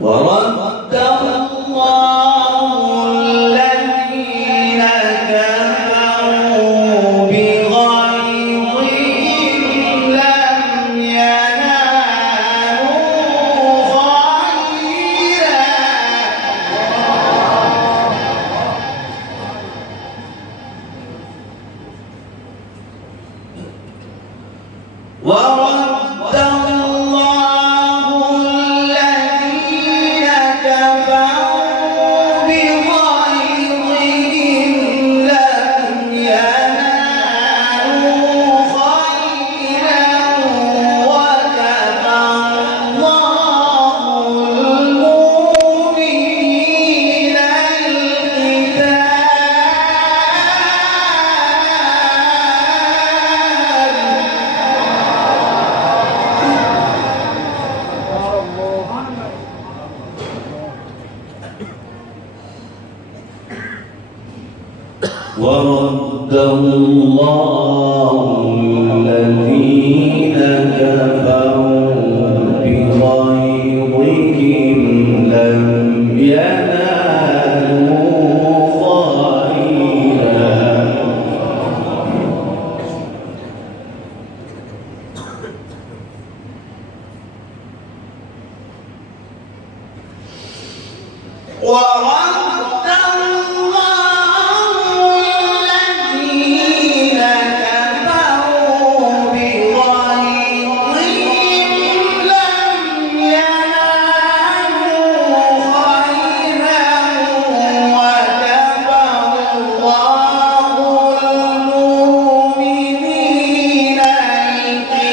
ورد الله الذين كفروا بغيظهم لم ينالوا خيرا ورد الله الذين كفروا بغيظهم لم ينالوا خيرا وكفى الله المؤمنين ورد الله الذين كفروا بغيظهم لم ينالوا خيرا ورد الله الذين كفروا بغيظهم لم ينالوا خيرا وكفى الله المؤمنين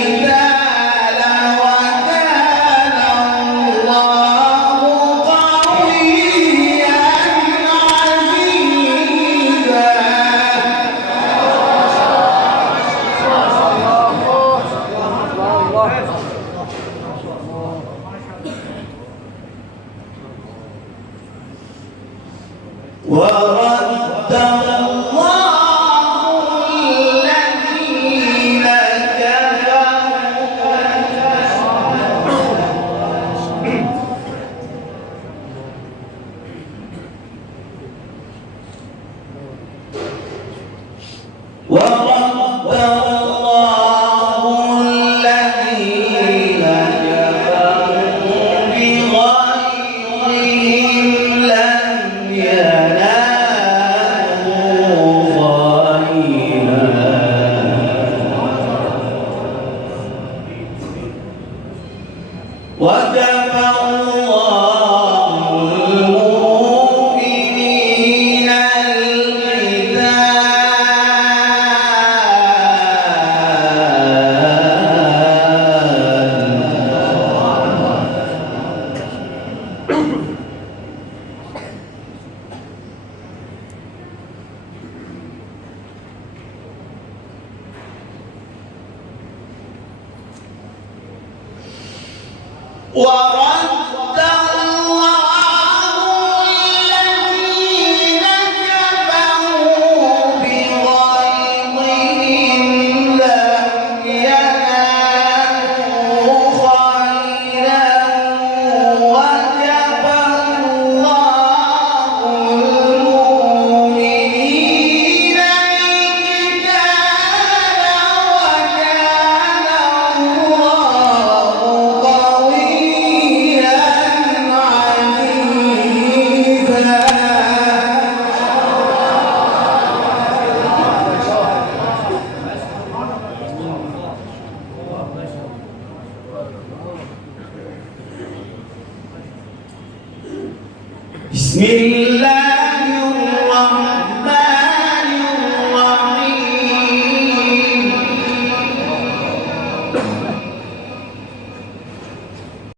القتال وكان الله قويا عزيزا ورد الله الذين كفروا بغيظهم لم ينالوا خيرا وكفى الله المؤمنين ورد الله الذين كفروا بغيظهم لم ينالوا خيرا وكفى الله المؤمنين القتال وكان الله قويا عزيزا بسم الله